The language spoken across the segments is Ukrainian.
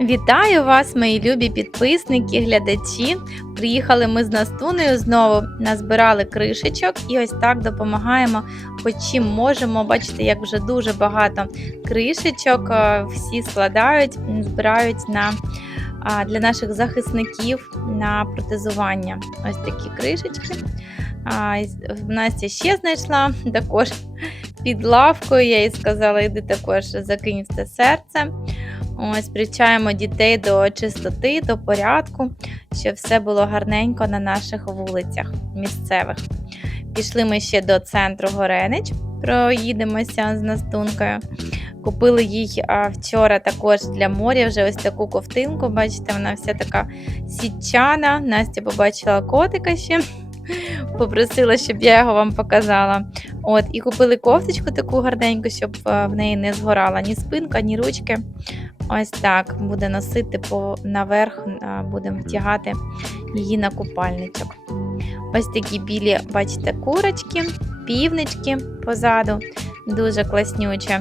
Вітаю вас, мої любі підписники, глядачі. Приїхали ми з Настунею знову, назбирали кришечок і ось так допомагаємо, хоч чим можемо. Бачите, як вже дуже багато кришечок, е, всі складають, збирають на, для наших захисників на протезування. Ось такі кришечки. Настя ще знайшла також під лавкою. Я їй сказала, йди також закинь це серце. Ось привчаємо дітей до чистоти, до порядку, щоб все було гарненько на наших вулицях місцевих. Пішли ми ще до центру Горенич, проїдемося з Настункою. Купили їй вчора також для моря вже ось таку ковтинку. Бачите, вона вся така сітчана. Настя побачила котика ще. Попросила, щоб я його вам показала. От, і купили кофточку таку гарненьку, щоб в неї не згорала ні спинка, ні ручки. Ось так буде носити по наверх, будемо втягати її на купальничок. Ось такі білі, бачите, курочки, півнички позаду, дуже класнюче.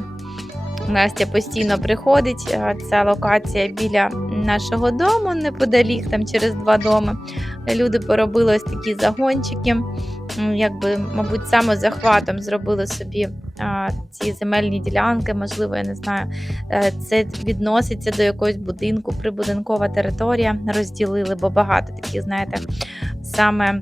Настя постійно приходить. Ця локація біля нашого дому, неподалік, там через два доми. Люди поробили ось такі загончики. М, Якби, мабуть, саме захватом зробили собі а, ці земельні ділянки, можливо, я не знаю, Е, Це відноситься до якогось будинку, прибудинкова територія розділили, бо багато таких, знаєте, саме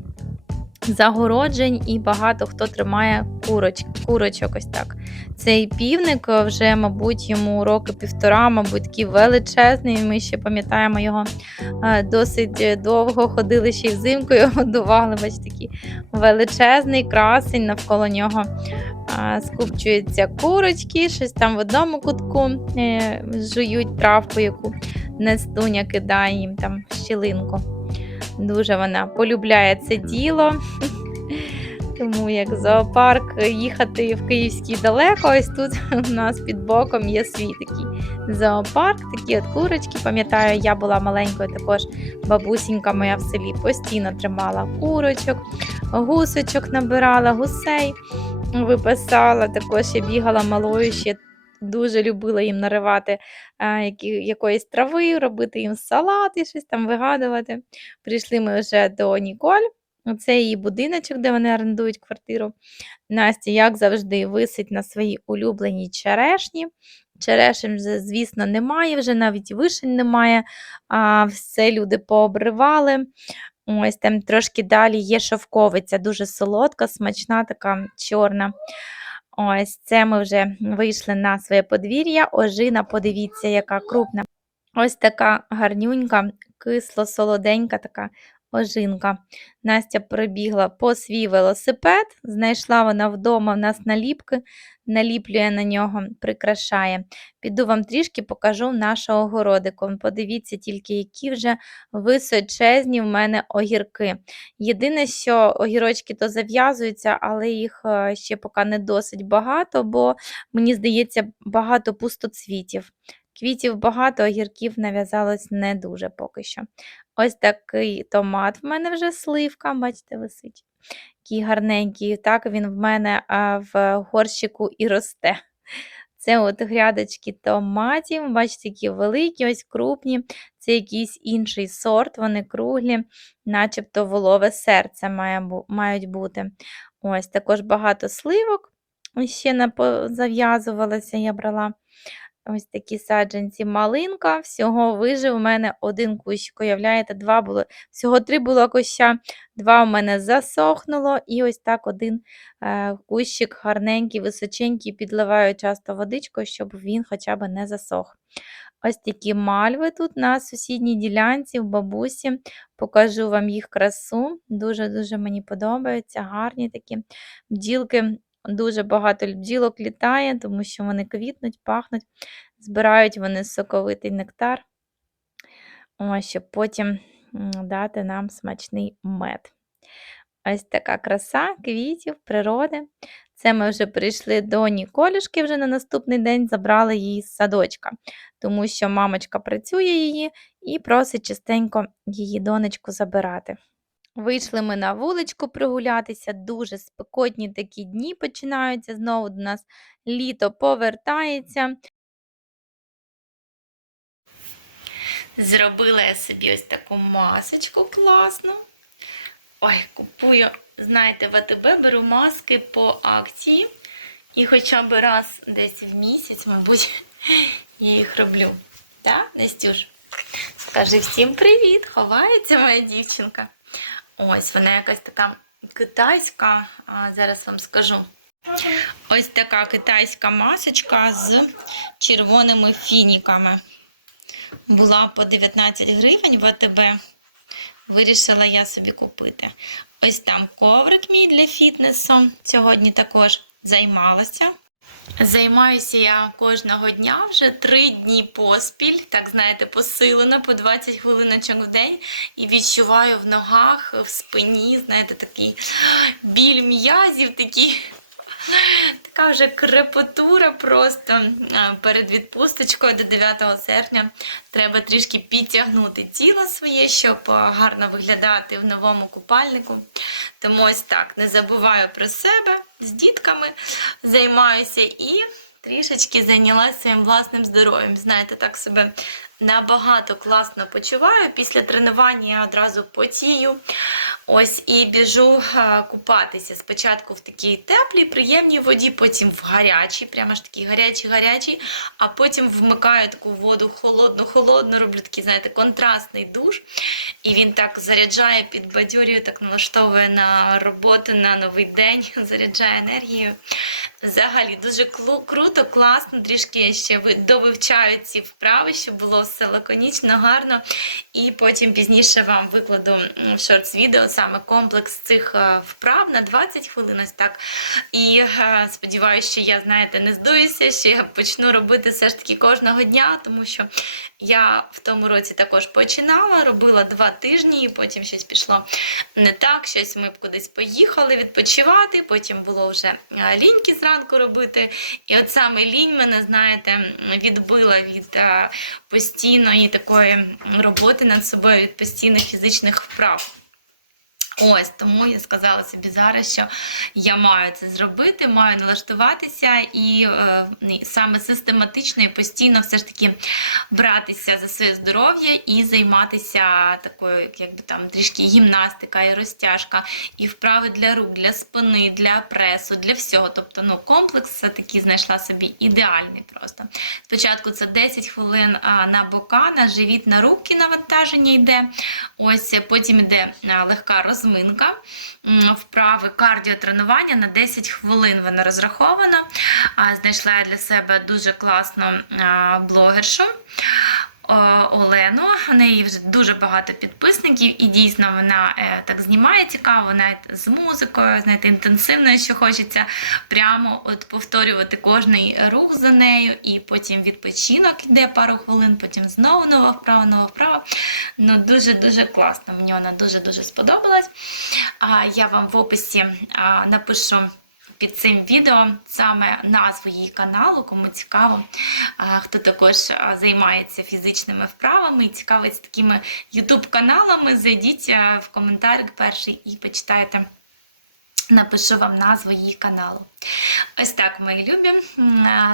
загороджень і багато хто тримає куроч, курочок. Ось так. Цей півник е, вже, мабуть, йому роки півтора, мабуть, такий величезний. Ми ще пам'ятаємо його е, досить довго ходили ще й взимку його годували. Бачите, такий величезний красень навколо нього а, скупчуються курочки, щось там в одному кутку е, жують травку, яку Нестуня кидає їм там щілинку. Дуже вона полюбляє це діло. Тому як зоопарк їхати в Київський далеко, ось тут у нас під боком є свій такий зоопарк, такі от курочки. Пам'ятаю, я була маленькою, також бабусінька моя в селі постійно тримала курочок, гусочок набирала, гусей виписала. Також я бігала малою, ще дуже любила їм наривати а, які, якоїсь трави, робити їм салат і щось там вигадувати. Прийшли ми вже до Ніколь. Це її будиночок, де вони орендують квартиру. Настя, як завжди, висить на своїй улюбленій черешні. Черешень, звісно, немає, вже навіть вишень немає, а все люди пообривали. Ось там трошки далі є шовковиця, дуже солодка, смачна, така чорна. Ось це ми вже вийшли на своє подвір'я. Ожина, подивіться, яка крупна. Ось така гарнюнька, кисло-солоденька така ожинка. Настя прибігла по свій велосипед, знайшла вона вдома в нас наліпки, наліплює на нього, прикрашає. Піду вам трішки покажу нашого городику. Подивіться тільки, які вже височезні в мене огірки. Єдине, що огірочки то зав'язуються, але їх е, ще поки не досить багато, бо мені здається, багато пустоцвітів. Квітів багато, огірків нав'язалось не дуже поки що. Ось такий томат в мене вже сливка, бачите, висить. Такий гарненький. Так він в мене а, в горщику і росте. Це от грядочки томатів, бачите, які великі, ось крупні. Це якийсь інший сорт, вони круглі, начебто волове серце має, мають бути. Ось також багато сливок. Ще зав'язувалося, я брала. Ось такі саджанці малинка. Всього вижив у мене один кущик. Уявляєте, два було. Всього три було куща, два у мене засохнуло, і ось так один е, кущик гарненький, височенький, підливаю часто водичкою, щоб він хоча б не засох. Ось такі мальви тут на сусідній ділянці в бабусі. Покажу вам їх красу. Дуже-дуже мені подобаються, гарні такі бджілки. Дуже багато бджілок літає, тому що вони квітнуть, пахнуть, збирають вони соковитий нектар, щоб потім дати нам смачний мед. Ось така краса квітів, природи. Це ми вже прийшли до Ніколюшки вже на наступний день, забрали її з садочка, тому що мамочка працює її і просить частенько її донечку забирати. Вийшли ми на вуличку прогулятися, дуже спекотні такі дні починаються. Знову до нас літо повертається. Зробила я собі ось таку масочку класну. Ой, купую, знаєте, в АТБ беру маски по акції. І хоча б раз десь в місяць, мабуть, я їх роблю. Так, Настюш? Скажи всім привіт! Ховається моя дівчинка. Ось вона якась така китайська, а зараз вам скажу. Ось така китайська масочка з червоними фініками. Була по 19 гривень в АТБ. Вирішила я собі купити. Ось там коврик мій для фітнесу. Сьогодні також займалася. Займаюся я кожного дня вже три дні поспіль, так знаєте, посилено по 20 хвилиночок в день і відчуваю в ногах, в спині, знаєте, такий біль м'язів, такі. Така вже крепатура просто перед відпусточкою до 9 серпня треба трішки підтягнути тіло своє, щоб гарно виглядати в новому купальнику. Тому ось так не забуваю про себе з дітками, займаюся і трішечки зайнялася своїм власним здоров'ям. Знаєте, так себе набагато класно почуваю. Після тренування я одразу потію. Ось і біжу купатися. Спочатку в такій теплій, приємній воді, потім в гарячій, прямо ж такий гарячий, гарячий, а потім вмикаю таку воду холодну-холодну, роблю такий, знаєте, контрастний душ. І він так заряджає, підбадьорює, так налаштовує на роботу, на новий день, заряджає енергією. Взагалі дуже круто, класно. Трішки ще довивчаю ці вправи, щоб було все лаконічно, гарно. І потім пізніше вам викладу в шортс відео саме комплекс цих е, вправ на 20 хвилин. Ось так. І е, сподіваюся, що я, знаєте, не здуюся, що я почну робити все ж таки кожного дня, тому що я в тому році також починала, робила два тижні, і потім щось пішло не так. Щось ми б кудись поїхали відпочивати. Потім було вже е, ліньки зранку робити. І от саме лінь мене, знаєте, відбила від постійної такої роботи над собою, від постійних фізичних вправ. Ось тому я сказала собі зараз, що я маю це зробити, маю налаштуватися і е, саме систематично і постійно все ж таки братися за своє здоров'я і займатися такою, якби там трішки гімнастика і розтяжка, і вправи для рук, для спини, для пресу, для всього. Тобто, ну комплекс все таки знайшла собі ідеальний просто. Спочатку це 10 хвилин на бока, на живіт, на руки навантаження йде. Ось потім йде легка розминка, вправи кардіотренування на 10 хвилин вона розрахована. Знайшла я для себе дуже класну блогершу. Олену, у неї вже дуже багато підписників, і дійсно вона е, так знімає цікаво, навіть з музикою, знаєте, інтенсивно, що хочеться прямо от повторювати кожний рух за нею, і потім відпочинок йде пару хвилин, потім знову нова вправа, нова вправа. Ну, дуже-дуже класно. Мені вона дуже-дуже сподобалась. Я вам в описі напишу під цим відео саме назву її каналу, кому цікаво, хто також займається фізичними вправами і цікавиться такими ютуб-каналами, зайдіть в коментар перший і почитайте. Напишу вам назву її каналу. Ось так, мої любі.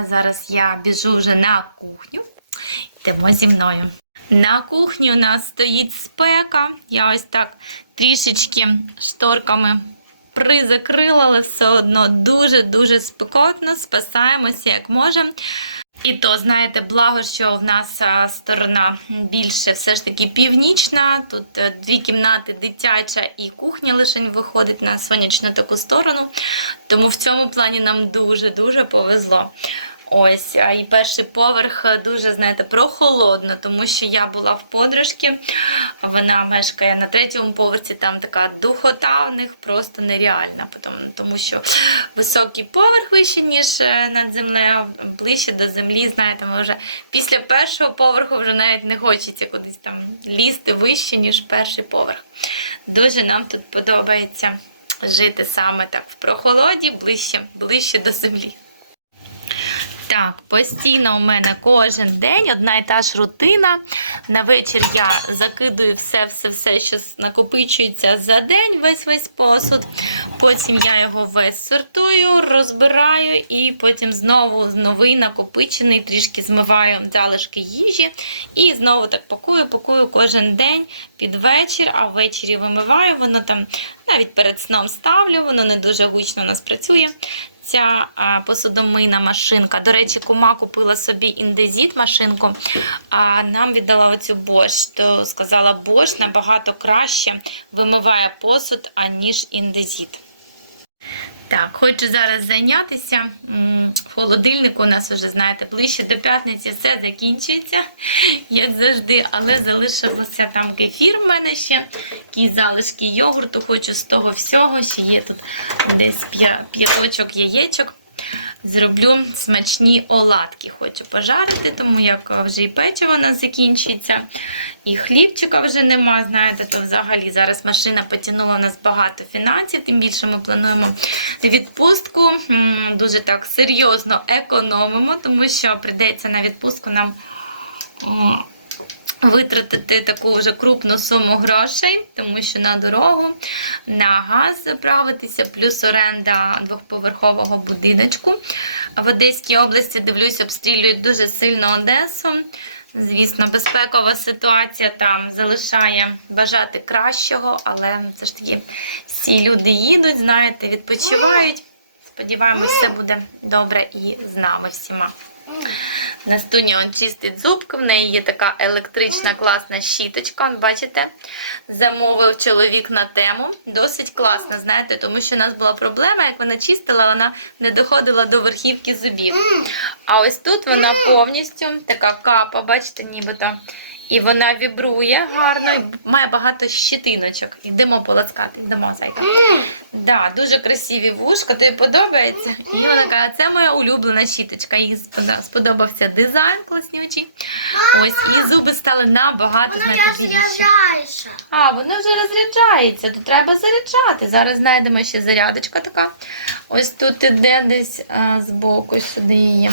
Зараз я біжу вже на кухню. Йдемо зі мною. На кухні у нас стоїть спека. Я ось так трішечки шторками призакрила, але все одно дуже-дуже спекотно, спасаємося як можемо. І то, знаєте, благо, що в нас сторона більше все ж таки північна. Тут е, дві кімнати дитяча і кухня лише виходить на сонячну таку сторону. Тому в цьому плані нам дуже-дуже повезло. Ось, і перший поверх е, дуже, знаєте, прохолодно, тому що я була в подружки, вона мешкає на третьому поверсі, там така духота у них просто нереальна, тому, тому що високий поверх вище, ніж е, над землею, ближче до землі, знаєте, ми вже після першого поверху вже навіть не хочеться кудись там лізти вище, ніж перший поверх. Дуже нам тут подобається жити саме так в прохолоді, ближче, ближче до землі. Так, постійно у мене кожен день одна і та ж рутина. На вечір я закидую все, все, все, що накопичується за день, весь весь посуд. Потім я його весь сортую, розбираю і потім знову новий накопичений, трішки змиваю залишки їжі. І знову так пакую, пакую кожен день під вечір, а ввечері вимиваю. Воно там навіть перед сном ставлю, воно не дуже гучно у нас працює ця посудомийна машинка. До речі, кума купила собі індезіт машинку, а нам віддала оцю Bosch. То сказала, Bosch набагато краще вимиває посуд, аніж індезіт. Так, хочу зараз зайнятися. Холодильнику у нас вже, знаєте, ближче до п'ятниці все закінчується, як завжди, але залишився там кефір в мене ще, якісь залишки йогурту. Хочу з того всього, ще є тут десь п'яточок яєчок. Зроблю смачні оладки. Хочу пожарити, тому як вже і печиво у нас закінчується, і хлібчика вже нема. Знаєте, то взагалі зараз машина потягнула у нас багато фінансів. Тим більше ми плануємо відпустку. Дуже так серйозно економимо, тому що прийдеться на відпустку нам. Витратити таку вже крупну суму грошей, тому що на дорогу, на газ заправитися, плюс оренда двохповерхового будиночку. В Одеській області, дивлюсь, обстрілюють дуже сильно Одесу. Звісно, безпекова ситуація там залишає бажати кращого, але все ж таки всі люди їдуть, знаєте, відпочивають. Сподіваємось, все буде добре і з нами всіма. Настуня он чистить зубки, в неї є така електрична класна щіточка. Он, бачите, замовив чоловік на тему. Досить класна, знаєте, тому що у нас була проблема, як вона чистила, вона не доходила до верхівки зубів. А ось тут вона повністю така капа, бачите, нібито. І вона вібрує гарно, і має багато щитиночок. Йдемо полоскати, йдемо зайка. Да, дуже красиві вушка, тобі подобається? І вона каже, це моя улюблена щіточка. Їй сподобався дизайн класнючий. Ось, і зуби стали набагато Воно розряджається. А, воно вже розряджається, то треба заряджати. Зараз знайдемо ще зарядочка така. Ось тут іде десь а, збоку сюди її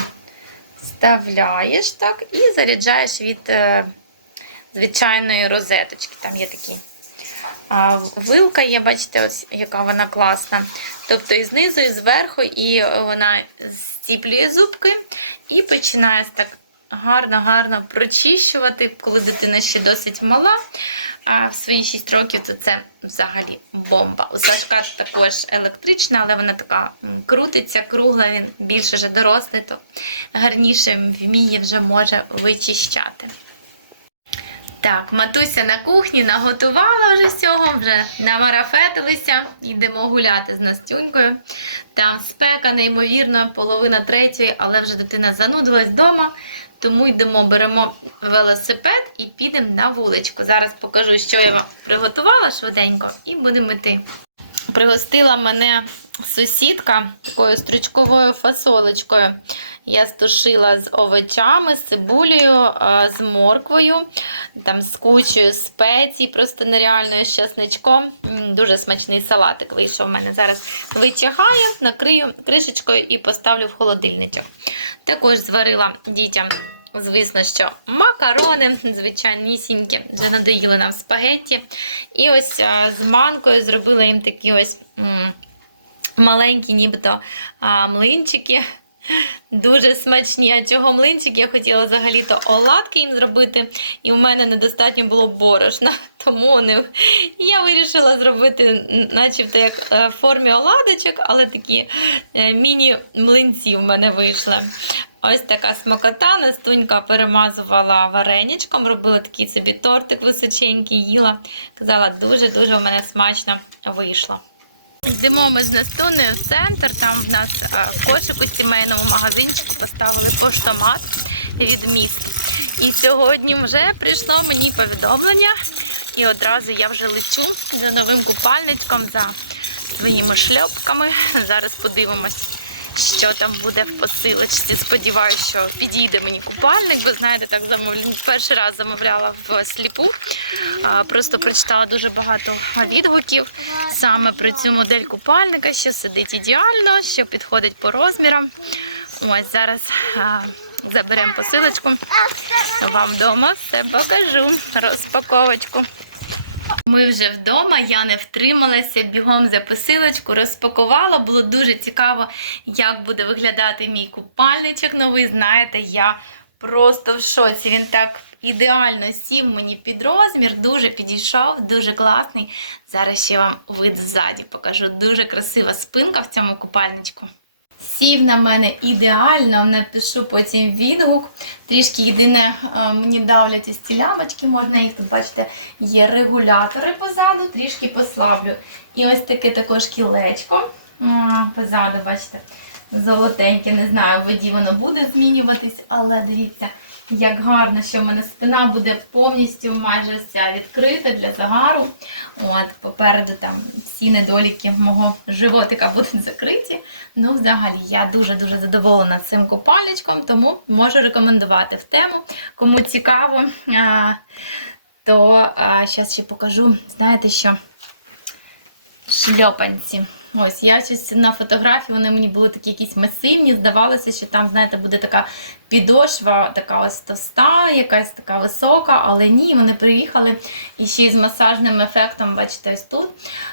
вставляєш так і заряджаєш від е, звичайної розеточки. Там є такі. А, вилка є, бачите, ось яка вона класна. Тобто і знизу, і зверху, і вона стіплює зубки і починає так гарно-гарно прочищувати, коли дитина ще досить мала. А в свої 6 років то це взагалі бомба. У Сашка також електрична, але вона така крутиться, кругла, він більш вже дорослий, то гарніше вміє вже може вичищати. Так, матуся на кухні наготувала вже всього, вже намарафетилися. Йдемо гуляти з Настюнькою. Там спека, неймовірно, половина третьої, але вже дитина занудилась вдома. Тому йдемо, беремо велосипед і підемо на вуличку. Зараз покажу, що я вам приготувала швиденько, і будемо йти. Пригостила мене сусідка такою стручковою фасолечкою. Я стушила з овочами, з цибулею, з морквою, там з кучою спецій, просто нереальною з часничком. Дуже смачний салатик вийшов у мене. Зараз витягаю, накрию кришечкою і поставлю в холодильничок. Також зварила дітям. Звісно, що макарони, звичайнісінькі, вже надоїли нам спагетті. І ось з манкою зробила їм такі ось маленькі, нібито млинчики. Дуже смачні. А чого млинчики? Я хотіла взагалі-то оладки їм зробити, і в мене недостатньо було борошна. Тому вони... я вирішила зробити, начебто, як е, в формі оладочок, але такі е, міні-млинці в мене вийшли. Ось така смакота. Настунька перемазувала вареничком, робила такий собі тортик височенький, їла. Казала, дуже-дуже у мене смачно вийшло. Йдемо ми з Настунею в центр. Там в нас е, в кошику сімейному магазинчику поставили поштомат від міст. І сьогодні вже прийшло мені повідомлення, і одразу я вже лечу за новим купальничком, за своїми шльопками. Зараз подивимось, що там буде в посилочці. Сподіваюся, що підійде мені купальник, бо знаєте, так замовляла. Перший раз замовляла в сліпу. Просто прочитала дуже багато відгуків саме про цю модель купальника, що сидить ідеально, що підходить по розмірам. Ось зараз а, заберемо посилочку. Вам вдома все покажу. Розпаковочку. Ми вже вдома, я не втрималася, бігом за посилочку, розпакувала. Було дуже цікаво, як буде виглядати мій купальничок. Ви знаєте, я просто в шоці. Він так ідеально сів мені під розмір, дуже підійшов, дуже класний. Зараз ще вам вид ззаді покажу. Дуже красива спинка в цьому купальничку. Сів на мене ідеально, напишу потім відгук. Трішки єдине е, мені давлять ось ці лямочки, можна їх тут, бачите, є регулятори позаду, трішки послаблю. І ось таке також кілечко позаду, бачите, золотеньке, не знаю, в воді воно буде змінюватись, але дивіться, як гарно, що в мене спина буде повністю майже вся відкрита для загару. От, попереду там всі недоліки мого животика будуть закриті. Ну, взагалі, я дуже-дуже задоволена цим купальничком, тому можу рекомендувати в тему. Кому цікаво, то зараз ще покажу, знаєте що? Шльопанці. Ось, я щось на фотографії, вони мені були такі якісь масивні, здавалося, що там, знаєте, буде така підошва, така ось товста, якась така висока, але ні, вони приїхали і ще з масажним ефектом, бачите, ось тут.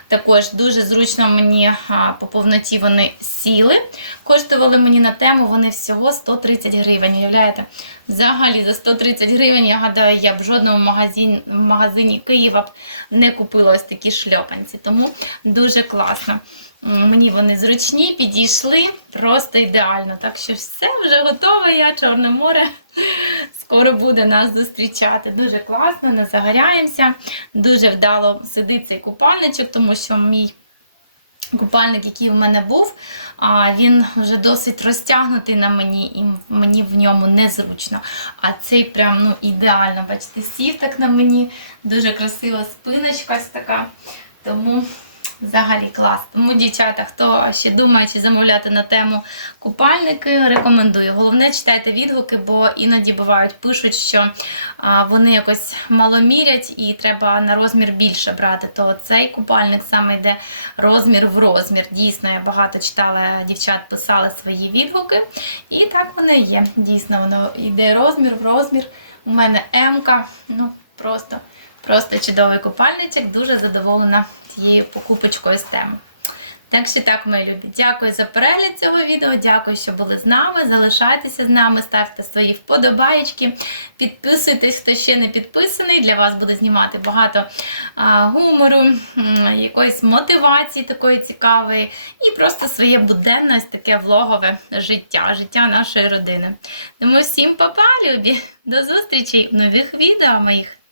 Також дуже зручно мені по повноті вони сіли. Коштували мені на тему вони всього 130 гривень. Уявляєте? Взагалі за 130 гривень, я гадаю, я в жодному магазині, в магазині Києва не купила ось такі шльопанці. Тому дуже класно. Мені вони зручні, підійшли просто ідеально. Так що все вже готове. Я Чорне море скоро буде нас зустрічати. Дуже класно, не загоряємося. Дуже вдало сидить цей купальничок, тому що мій купальник, який в мене був, він вже досить розтягнутий на мені, і мені в ньому незручно. А цей прям ну, ідеально, бачите, сів так на мені, дуже красива спиночка ось така. Тому взагалі клас. Тому, дівчата, хто ще думає, чи замовляти на тему купальники, рекомендую. Головне, читайте відгуки, бо іноді бувають, пишуть, що вони якось маломірять і треба на розмір більше брати. То цей купальник саме йде розмір в розмір. Дійсно, я багато читала, дівчат писали свої відгуки. І так воно і є. Дійсно, воно йде розмір в розмір. У мене М-ка. Ну, просто, просто чудовий купальничок. Дуже задоволена цією покупочкою з теми. Так що так, мої любі, дякую за перегляд цього відео. Дякую, що були з нами. Залишайтеся з нами, ставте свої вподобаєчки, підписуйтесь, хто ще не підписаний. Для вас буде знімати багато а, гумору, якоїсь мотивації такої цікавої, і просто своє буденне ось таке влогове життя, життя нашої родини. Тому всім па-па, любі! До зустрічі в нових відео моїх.